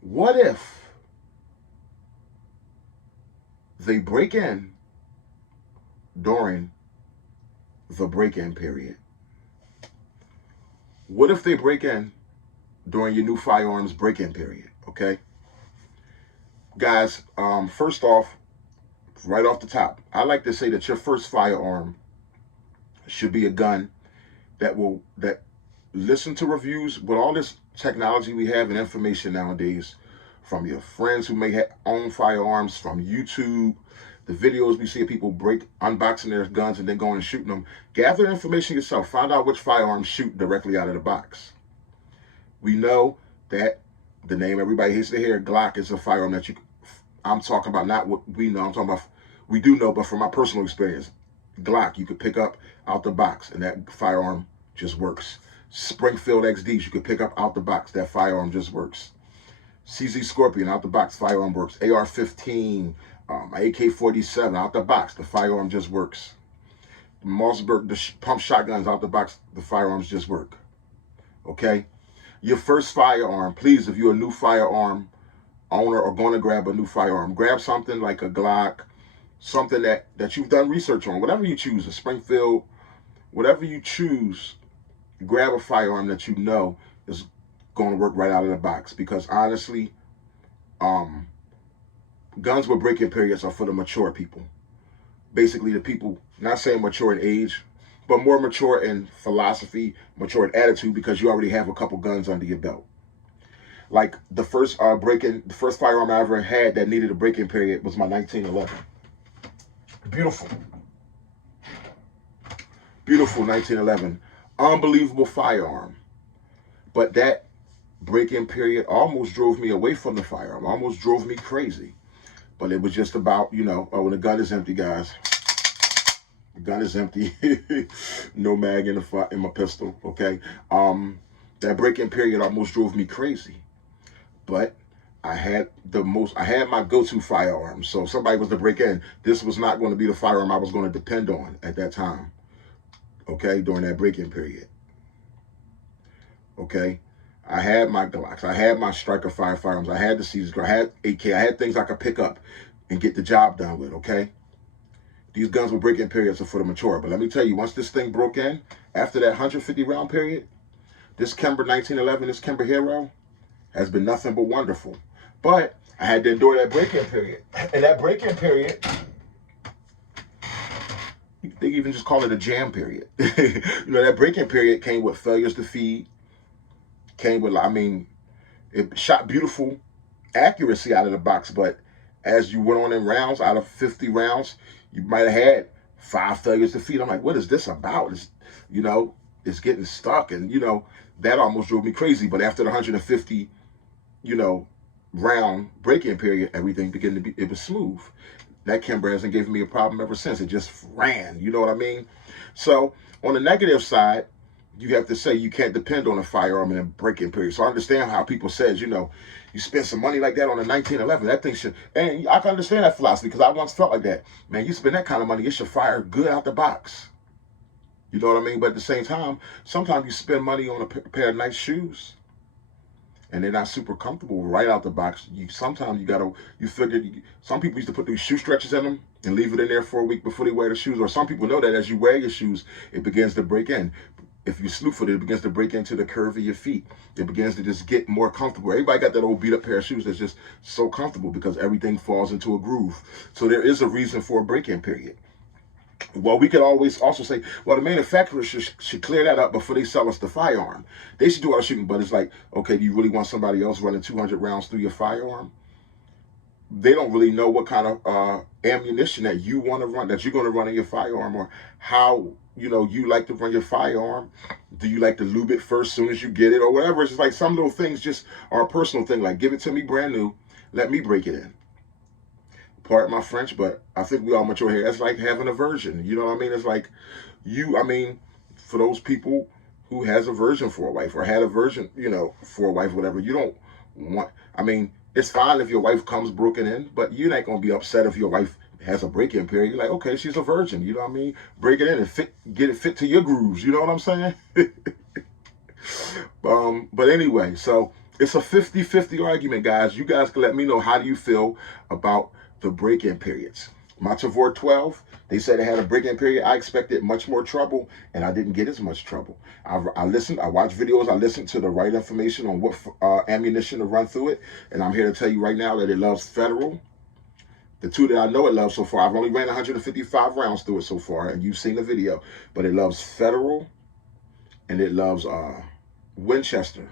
What if they break in during the break-in period? What if they break in during your new firearms break-in period? Okay, guys. First off, right off the top, I like to say that your first firearm should be a gun that listen to reviews with all this technology we have and information nowadays from your friends who may own firearms, from YouTube, the videos we see of people unboxing their guns and then going and shooting them. Gather information yourself. Find out which firearms shoot directly out of the box. We know that the name everybody hates to hear, Glock, is a firearm that I'm talking about not what we know. I'm talking about we do know, but from my personal experience, Glock you could pick up out the box, and that firearm just works. Springfield XDs you could pick up out the box. That firearm just works. CZ Scorpion out the box, firearm works. AR-15, AK-47 out the box, the firearm just works. Mossberg, the pump shotguns out the box, the firearms just work. Okay? Your first firearm, please, if you're a new firearm owner or going to grab a new firearm, grab something like a Glock, something that you've done research on, whatever you choose, a Springfield, whatever you choose, grab a firearm that you know is going to work right out of the box. Because honestly, guns with break-in periods are for the mature people. Basically, the people, not saying mature in age, but more mature in philosophy, mature in attitude, because you already have a couple guns under your belt. Like the first the first firearm I ever had that needed a break-in period was my 1911. Beautiful, beautiful 1911, unbelievable firearm. But that break-in period almost drove me away from the firearm, almost drove me crazy. But it was just about, when the gun is empty, guys. The gun is empty. No mag in my pistol, okay? That break-in period almost drove me crazy. But I had my go-to firearm. So if somebody was to break in, this was not going to be the firearm I was going to depend on at that time, okay, during that break-in period. Okay? I had my Glocks. I had my Striker firearms. I had the Caesar. I had AK. I had things I could pick up and get the job done with, okay? These guns with break-in periods are for the mature. But let me tell you, once this thing broke in, after that 150-round period, this Kemper 1911, this Kemper Hero, has been nothing but wonderful. But I had to endure that break-in period. And that break-in period, they even just call it a jam period. That break-in period came with failures to feed, came with, it shot beautiful accuracy out of the box, but as you went on in rounds, out of 50 rounds, you might have had 5 failures to feed. I'm like, what is this about? It's getting stuck, and that almost drove me crazy. But after the 150, round break-in period, everything began to be, it was smooth. That Kemper hasn't given me a problem ever since. It just ran, you know what I mean? So on the negative side, you have to say you can't depend on a firearm in a break-in period. So I understand how people says, you spend some money like that on a 1911, that thing should, and I can understand that philosophy because I once felt like that. Man, you spend that kind of money, it should fire good out the box. You know what I mean? But at the same time, sometimes you spend money on a pair of nice shoes and they're not super comfortable right out the box. Sometimes you figure, some people used to put these shoe stretchers in them and leave it in there for a week before they wear the shoes. Or some people know that as you wear your shoes, it begins to break in. If you slew footed, it begins to break into the curve of your feet. It begins to just get more comfortable. Everybody got that old beat up pair of shoes that's just so comfortable because everything falls into a groove. So there is a reason for a break-in period. Well, we could always also say, well, the manufacturer should clear that up before they sell us the firearm. They should do all the shooting, but it's like, okay, do you really want somebody else running 200 rounds through your firearm? They don't really know what kind of ammunition that you want to run, that you're going to run in your firearm, or how you like to run your firearm. Do you like to lube it first, soon as you get it, or whatever? It's just like some little things just are a personal thing. Like, give it to me brand new, let me break it in. Pardon my French, but I think we all mature here. It's like having a virgin. You know what I mean? It's like for those people who has a virgin for a wife or had a virgin, for a wife, whatever. You don't want. It's fine if your wife comes broken in, but you're not gonna be upset if your wife has a break-in period. You're like, okay, she's a virgin. You know what I mean? Break it in and get it fit to your grooves. You know what I'm saying? But anyway, so It's a 50-50 argument, guys. You guys can let me know, how do you feel about the break-in periods? My Tavor 12, they said it had a break-in period. I expected much more trouble, and I didn't get as much trouble. I listened, I watched videos, I listened to the right information on what ammunition to run through it, and I'm here to tell you right now that it loves Federal. The two that I know it loves so far, I've only ran 155 rounds through it so far, and you've seen the video, but it loves Federal, and it loves Winchester,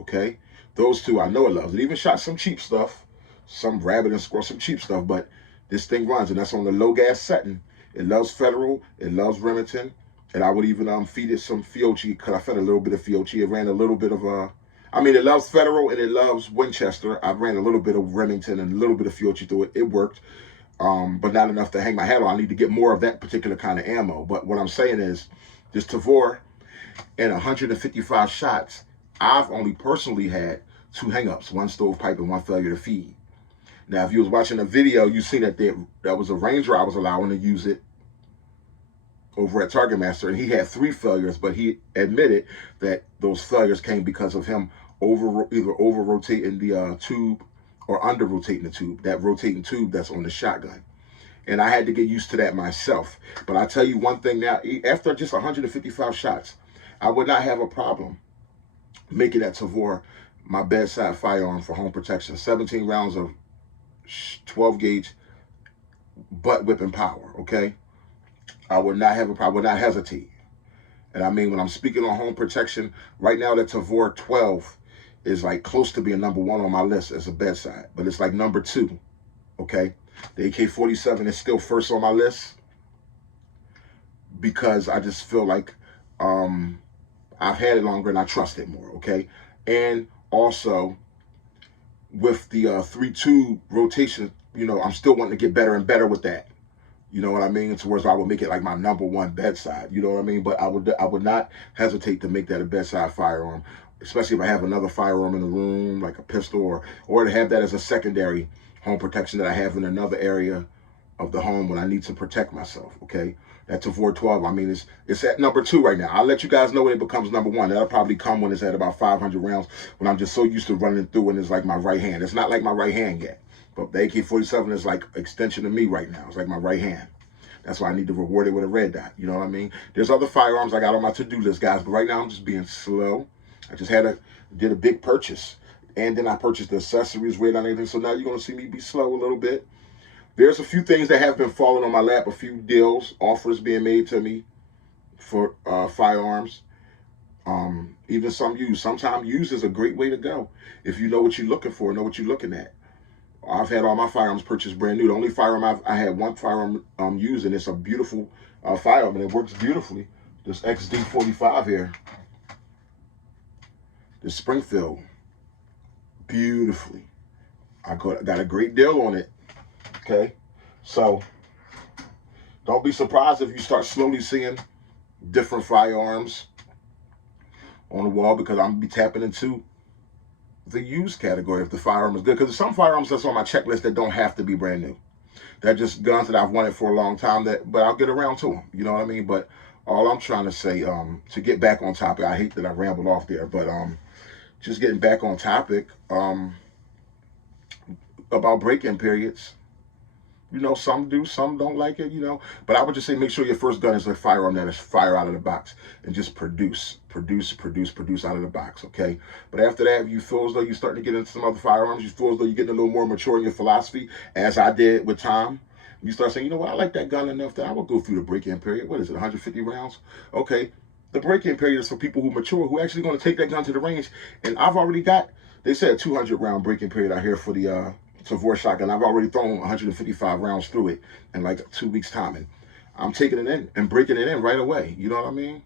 okay? Those two I know it loves. It even shot some cheap stuff, some rabbit and squirrel, some cheap stuff, but this thing runs, and that's on the low gas setting. It loves Federal, it loves Remington, and I would even feed it some Fiocchi, because I fed a little bit of Fiocchi. It ran a little bit of it loves Federal and it loves Winchester. I ran a little bit of Remington and a little bit of Fiocchi through it. It worked, but not enough to hang my hat on. I need to get more of that particular kind of ammo. But what I'm saying is, this Tavor and 155 shots, I've only personally had 2 hangups, 1 stovepipe and 1 failure to feed. Now, if you was watching the video, you seen that that was a Ranger I was allowing to use it over at Target Master, and he had 3 failures, but he admitted that those failures came because of him either over rotating the tube or under rotating the tube, that rotating tube that's on the shotgun. And I had to get used to that myself. But I tell you one thing now, after just 155 shots, I would not have a problem making that Tavor my bedside firearm for home protection. 17 rounds of 12 gauge butt whipping power, okay? I would not have a problem, I would not hesitate. And I mean, when I'm speaking on home protection, right now the Tavor 12 is like close to being number 1 on my list as a bedside, but it's like number 2, okay? The AK-47 is still first on my list because I just feel like I've had it longer and I trust it more, okay? And also, with the 3-tube rotation, you know, I'm still wanting to get better and better with that. You know what I mean? Towards I would make it like my number 1 bedside. You know what I mean? But I would not hesitate to make that a bedside firearm, especially if I have another firearm in the room, like a pistol, or to have that as a secondary home protection that I have in another area of the home when I need to protect myself, okay? That Tavor 12, I mean, it's at number 2 right now. I'll let you guys know when it becomes number 1. That'll probably come when it's at about 500 rounds, when I'm just so used to running through and it's like my right hand. It's not like my right hand yet, but the AK-47 is like extension of me right now. It's like my right hand. That's why I need to reward it with a red dot. You know what I mean? There's other firearms I got on my to-do list, guys, but right now I'm just being slow. I just did a big purchase, and then I purchased the accessories, weight on everything, so now you're going to see me be slow a little bit. There's a few things that have been falling on my lap, a few deals, offers being made to me for firearms, even some used. Sometimes used is a great way to go if you know what you're looking for, know what you're looking at. I've had all my firearms purchased brand new. The only firearm I had 1 firearm used, and it's a beautiful firearm, and it works beautifully. This XD45 here, this Springfield, beautifully. I got a great deal on it. Okay, so don't be surprised if you start slowly seeing different firearms on the wall, because I'm gonna be tapping into the used category if the firearm is good. Because there's some firearms that's on my checklist that don't have to be brand new. They're just guns that I've wanted for a long time, but I'll get around to them. You know what I mean? But all I'm trying to say, to get back on topic, I hate that I rambled off there, but just getting back on topic about break-in periods. You know, some do, some don't like it, you know. But I would just say make sure your first gun is a firearm that is fire out of the box, and just produce out of the box, okay? But after that, if you feel as though you're starting to get into some other firearms, you feel as though you're getting a little more mature in your philosophy, as I did with time, you start saying, you know what, I like that gun enough that I will go through the break-in period. What is it, 150 rounds? Okay, the break-in period is for people who mature, who actually going to take that gun to the range. And I've already got, they said 200 round break-in period out here for the Tavor shotgun. I've already thrown 155 rounds through it in like 2 weeks' time, and I'm taking it in and breaking it in right away. You know what I mean?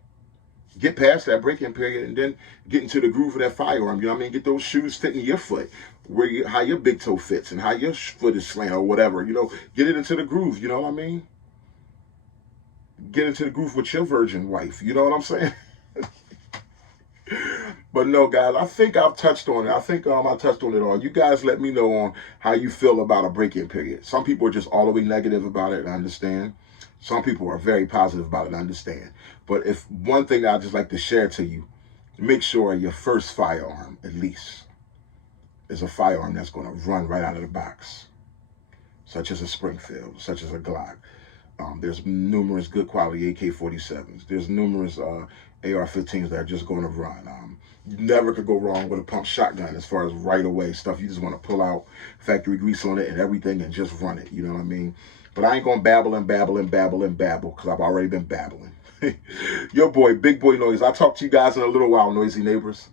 Get past that break-in period and then get into the groove of that firearm. You know what I mean? Get those shoes fitting your foot, how your big toe fits and how your foot is slanted or whatever. You know, get it into the groove. You know what I mean? Get into the groove with your virgin wife. You know what I'm saying? But no, guys, I think I've touched on it. I think I touched on it all. You guys let me know on how you feel about a break-in period. Some people are just all the way negative about it, and I understand. Some people are very positive about it, and I understand. But if one thing that I'd just like to share to you, make sure your first firearm, at least, is a firearm that's going to run right out of the box, such as a Springfield, such as a Glock. There's numerous good quality AK-47s. There's numerous AR-15s that are just going to run. You never could go wrong with a pump shotgun as far as right away stuff. You just want to pull out factory grease on it and everything and just run it. You know what I mean? But I ain't going to babble and babble and babble and babble because I've already been babbling. Your boy, Big Boy Noise. I'll talk to you guys in a little while, noisy neighbors.